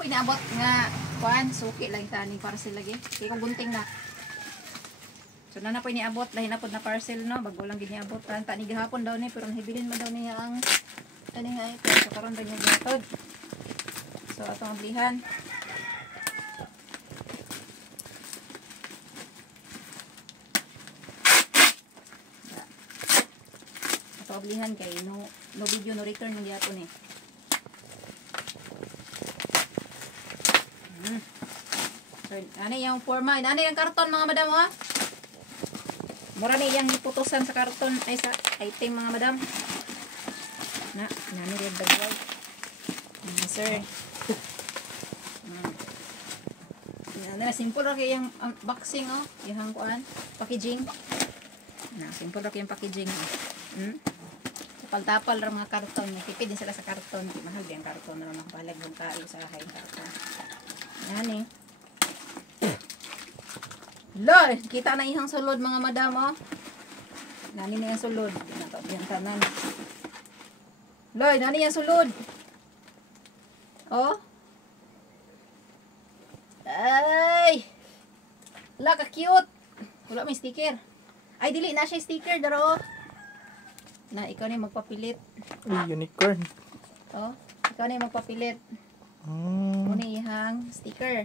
po inaabot nga kuan suki lang tani parcel lagi. Kay kung gunting na. So na po iniabot lahi na pod na parcel no, bago lang giniabot tan ta ni gihapon daw ni pero nahibilin man daw niya ang ani nga ito so karon ba niya gatod. So atong ablihan. Atong ablihan kay no video no return man gyapon eh. So, ano yung forma? Ano yung karton mga madam ha? Mura ni yung iputusan sa karton ay sa item mga madam. Nani rin dagway. Sir. Simple ra kay yung boxing oh, yung kuan, packaging. Simple ra kay yung packaging oh. Tapal-tapal ra mga karton, tipid din sila sa karton, di mahal din ang karton ra nakabalag yung kayo sa hay karton. Yan eh. Lord, kita na ihang sulod mga madam oh. Nani na yung sulod. Yung tanan. Lord, nani yung sulod. Oh. Ay. Wala ka cute. Wala may sticker. Ay dili na siya sticker daro. Na ikaw na magpapilit. Unicorn. Oh, ikaw na magpapilit. Muna ihang sticker.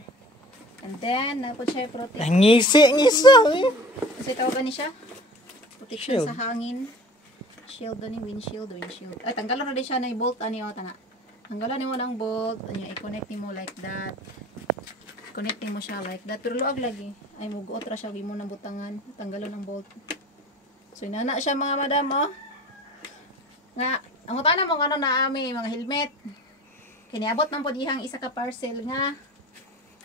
And then, napod siya protection. Ngisi. Kasi tawagan niya siya. Protection sa hangin. Shield doon yung windshield. Ay, tanggalan na din siya na yung bolt. Ano yung tanga? Tanggalan mo ng bolt. Ano, i-connect mo like that. Connecting mo siya like that. Pero luag lagi. Ay, muguot ra siya. Huwag mo ng butangan. Tanggalan ng bolt. So, inana siya mga madam, oh. Nga, ang utana mo ano na ami, mga helmet. Kiniabot man po dihang isa ka parcel nga.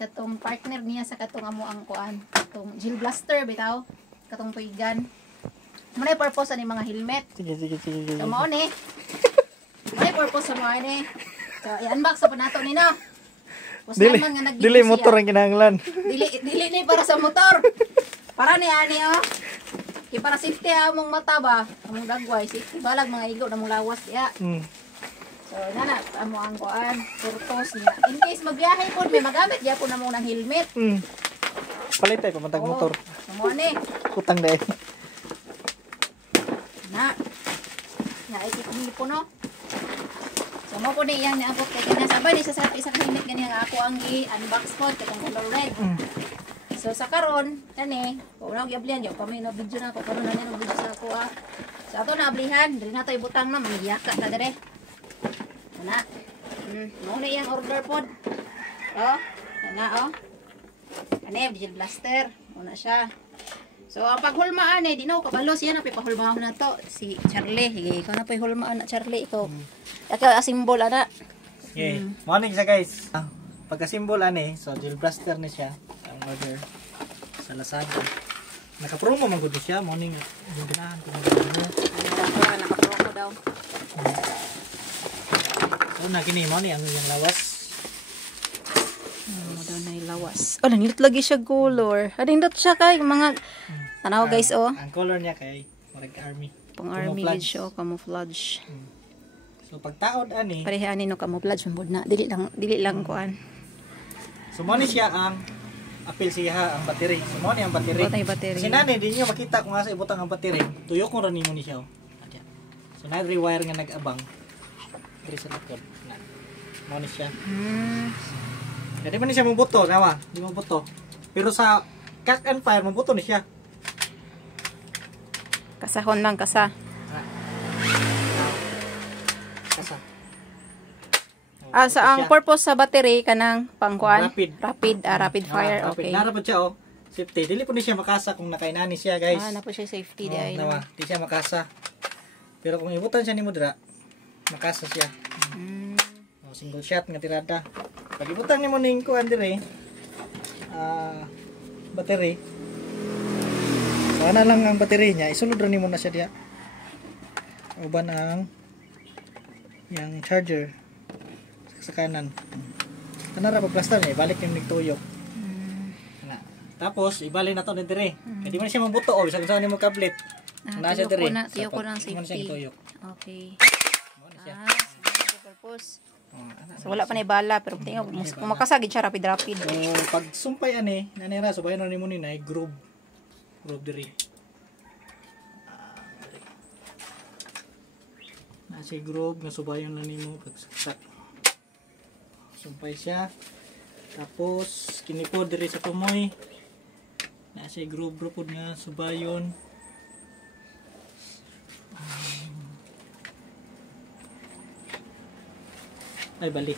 Katong partner niya sa katong amo ang kuan, katong Jill Blaster bitaw, katong tuigan. Ano yung purpose ani mga helmet? Sige. So mao ni. Ano yung purpose sa mga ni? So i-unbox sa nato ni no. Dili motor ang kinahanglan. Dili ni para sa motor. Para ni ani oh. Para safety among mata ba, among dagway, safety balag mga igo namong lawas ya. So, nana, amo ang kuan, turtos niya. In case magbiyahe po, may magamit niya po na mong ng helmet. Palit tayo, pamantag motor. So, mo ni. Utang dahil. Ikikili po, no? So, mo po ni yan, niabot kay kanya. Sabay, ni sa isang helmet ganyan nga ako ang i-unbox po, katong color red. So, sa karon kani, kung na gi-ablihan, yung kami na video na ako, karon na niya video sa ako, So, ato na ablihan, dili na tayo butang na, mangyaka na dire. Na. Muna yung order pod. Oh, na oh. Ano Jill Blaster. Muna siya. So, ang paghulmaan di na ako kabalo siya na pipahulmaan na to. Si Charlie. Hige, ikaw na pa hulmaan na Charlie. Ikaw. Ikaw asimbol ana. Okay. Morning siya guys. Pagka-symbol so Jill Blaster ni siya. Ang order sa Lazada. Naka-promo man gud siya. Morning. Hindahan ko na. Naka-promo daw. So, nakini mo ni ang yung lawas. Ano daw na yung lawas. Oh, nanindot lagi siya color. Nanindot siya kay mga tanaw guys oh. Ang color niya kay marag army. Pang army gid siya camouflage. So pagtaod ani. Pareha ani no camouflage mud na. Dili lang kuan. So mo ni siya ang apil siya ang battery. So mo ni ang battery. Kasi nani di niyo makita kung asa ibutang ang battery. Tuyok mo ra nimo ni siya. So na rewire nga nag-abang. Diri sa likod. Mo ni siya. Jadi man ni siya mabuto, nawa. Di mabuto. Pero sa catch and fire mabuto ni siya. Kasahon lang kasa. Kasa. Sa ang purpose sa battery kanang pangkuan rapid fire. Okay. Nara po siya safety. Dili po ni siya makasa kung nakainani siya, guys. Na po siya safety di ay. Nawa, di siya makasa. Pero kung ibutan siya nimo dira, makasa siya. Single shot nga tirada. Pag ibutan nimo ning kuan dire, battery. Sana lang ang battery niya, isulod ra nimo na siya diha. Uban ang yang charger sa kanan. Kanara pa plaster niya, ibalik yung nigtuyok. Tapos ibalik na to din dire. Kaya di man siya mabuto o bisag saan nimo kablit. Na siya dire. Tiyo ko ng safety. Okay. Purpose. So wala pa na bala pero tingnan kung makasagid siya rapid. Pag sumpay ani, nanira so bayan nimo ni na groove. Groove diri. Nasa groove nga subayon na nimo pag saksak. Sumpay siya. Tapos kinipod diri sa tumoy. Nasa groove pod nga subayon. Ay bali.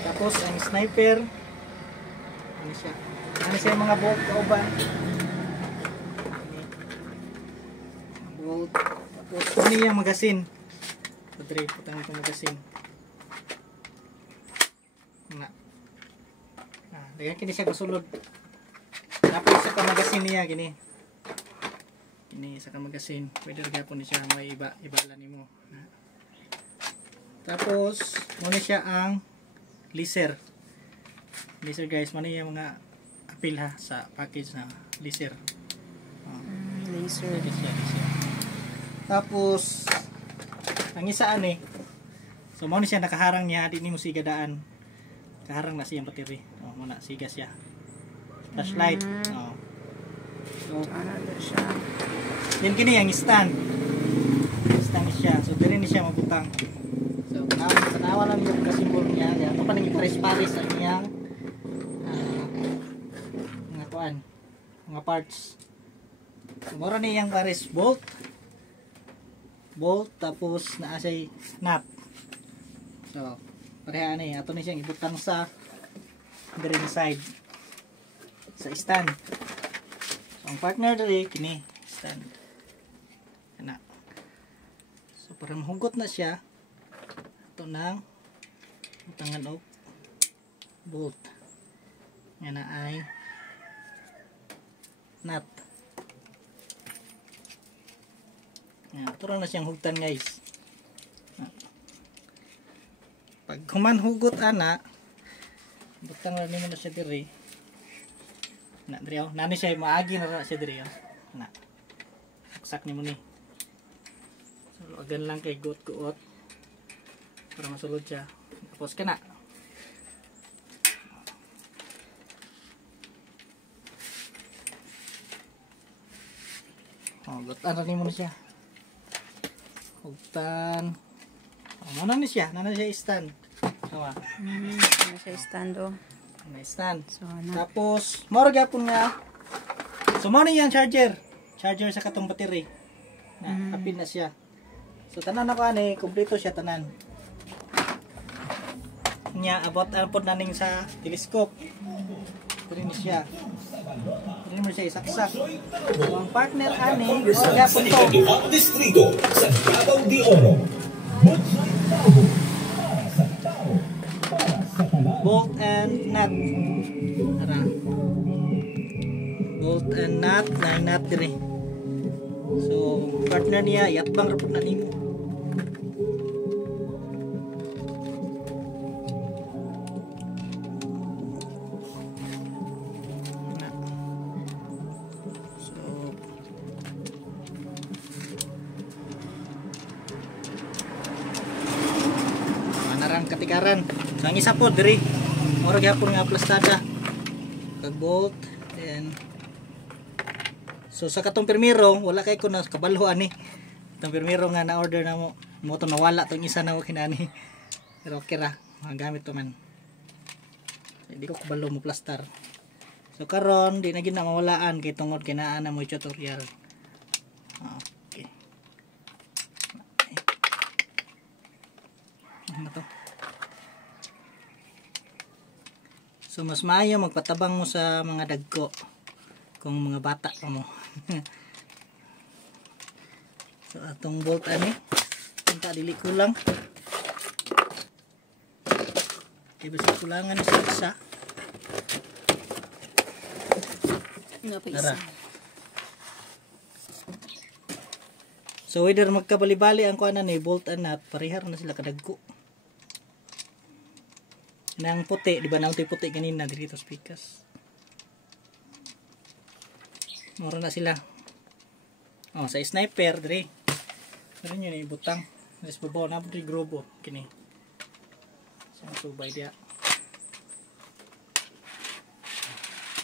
Tapos ang sniper ano siya mga bolt kauban. Bolt. Tapos ano yung magasin. Padre putang ko magasin. Na. Dagan kini siya gusulod. Tapos sa magasin niya kini. Ini sa magasin. Pwede rin po niya may ibala nimo. Tapos muna siya ang laser. Laser guys, muna yung mga appeal ha sa package na laser. Laser. Tapos ang isa ani. So muna siya nakaharang niya, di nimo siga daan. Kaharang na siyang battery. Muna siga siya. Flashlight. So Ano siya? Then kini ang stand. Stand siya. So diri ni siya mabutang. So tanawa lang yung kasimbol niya. Kaya ito pa nang pares-pares ang iyang mga kuan, mga parts. So mura ni yang pares bolt. Bolt tapos naa siya nut. So pareha ni ato ni siyang ibutang sa diri ni side sa stand. So ang partner diri kini stand. Ana. So para mahugot na siya ito nang butangan og bolt. Nga na ay nut. Ito na siyang hugtan guys. Pag human-hugot ana, butang na nimo na siya diri. Na diri nani siya maagi na siya diri. Na. Saksak nimo ni. So agan lang kay got-got para masulod siya. Tapos kana. Gutan na nimo na siya. Hugtan. Ano na siya? Nana siya stand. Sawa. Ano siya stand o? May stand. So, ano? Tapos, moro gyapon nga. So, mo ni yang charger. Charger sa katong battery. Na, kapin na siya. So, tanan ako ani, kumpleto siya tanan. Nya, abot alpod naning sa telescope. Diri ni siya. Diri mo siya isaksak. So, ang partner ani, moro gyapon to. Distrito sa Davao de Oro. Bolt and nut. Tara. Bolt and nut, nine nut dire. So, partner niya, yatbang rapod na nimo. Katikaran. So ang isa po diri ora gyapon nga plastada kag bolt and so sa katong permiro wala kay ko na kabalo ani tong permiro nga na order na mo to nawala tong isa na kinani pero okay ra magamit to man hindi ko kabalo mo plastar so karon di na gyud na mawalaan kay tungod kay naa na mo tutorial. Okay ano to. So mas maayo magpatabang mo sa mga dagko kung mga bata pa mo. So atong bolt ani, punta dili kulang. Kaya basta kulangan sa isa. Tara. So whether magkabali-bali ang kuanan ni bolt and nut, parehar na sila kadagko. Nang puti, di ba nang puti kanina dito sa pikas. Mura na sila. Oh, sa sniper diri. Ano nyo ni ibutang. Alis babaw na po di grubo. Kini. So, subay dia.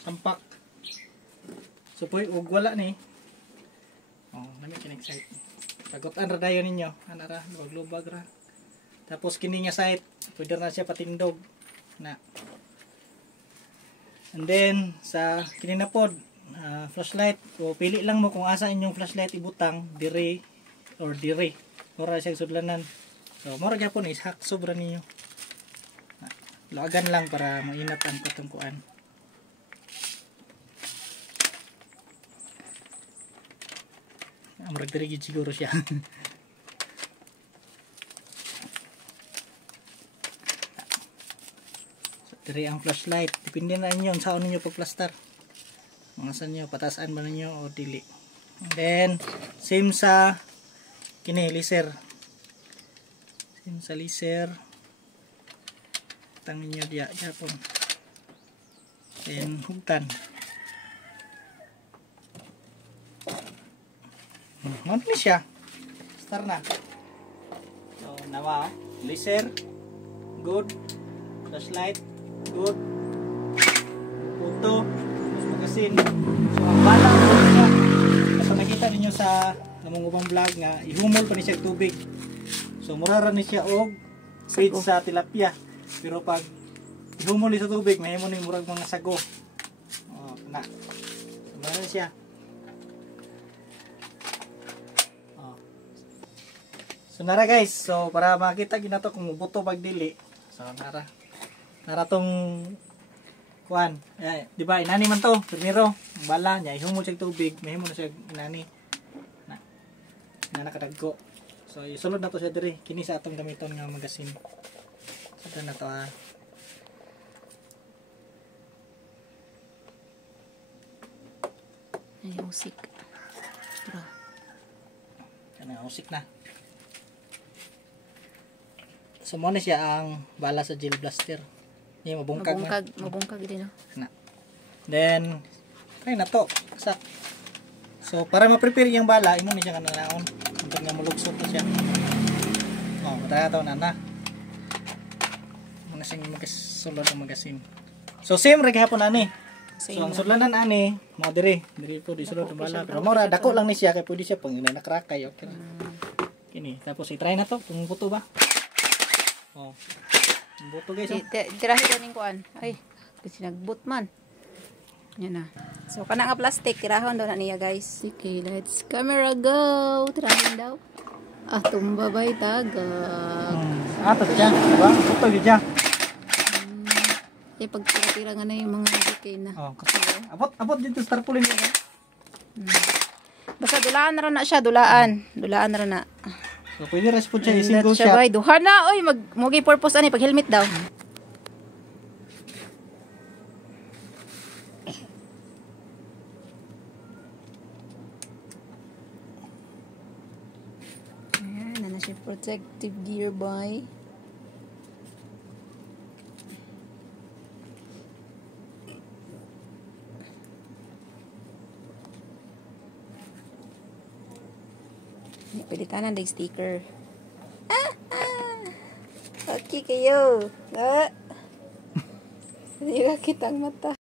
Tampak. So, po, ug wala ni. Oh, nami kinexcite. Tagotan ra dayon ninyo. Ana ra, lubag-lubag ra. Tapos kini nga site, pwede na siya patindog na. And then sa kini na pod, flashlight, o pili lang mo kung asa inyong flashlight ibutang, dire or dire. Ora siya sudlanan. So mora gyapon is hak sobra ninyo. Luagan lang para mainat ang patungkuan. Amrag dire gid siguro siya. Dari ang flashlight, depende na inyo saan ninyo pagplastar. Mga saan nyo, patasan ba ninyo o dili. And then, same sa kini, laser. Same sa laser. Tang ninyo diya, japon. Then, hugtan. Ano ni siya? Start na. So, nawa, laser, good, flashlight, good, photo, magasin. So ang bala ko niya, basta nakita ninyo sa namungubang vlog nga ihumol pa ni siya tubig. So murara ni siya og feed sa tilapia. Pero pag ihumol ni sa tubig, mahimo ni murag mga sago. Oh, na. Murara siya. Oh. So nara guys, so para makita ginato kung buto pag dili. So nara tong kuan, di ba inani man to, primero ang bala niya ihumol sa tubig, mahimo na siya inani na nakadagko. So isulod na to siya diri, kini sa atong gamiton nga magasin. Sada na to ha. Ay usik. Bro. Kana usik na. So mo na siya ang bala sa gel blaster. Mabungkag din no. Na. Then kay na to, sak. So para ma-prepare yung bala, imo ni siya kananaon. Unta nga mulugsot na siya. Oh, mata to na. Muna sing magasulod ang magasin. So same ra gihapon ani. So ang sudlanan ani, mo diri po di sulod ang bala. Pero mora dako lang ni siya kay pwede siya pang inanakrakay okay. Kini, tapos i-try na to kung buto ba. Oh. Buto guys. Tirahin ganing kuan. Ay, kasi nagbut man. Yan na. So kana nga plastic tirahon daw na niya guys. Okay, let's camera go. Tirahin daw. Ah, tumba bay tagak. Ato diyan, ba? Buto gid diyan. Pag tira nga na yung mga dikay na. Oh, abot dito sa tarpaulin niya. Basta dulaan na rin na siya, dulaan. Dulaan na rin na. So pwede ras po siya i-single shot. Bay, duha na oy, mugi purpose ani pag helmet daw. Ayan, na siya protective gear boy. Pwede ka na ng sticker. Okay kayo. Hindi ka kitang mata.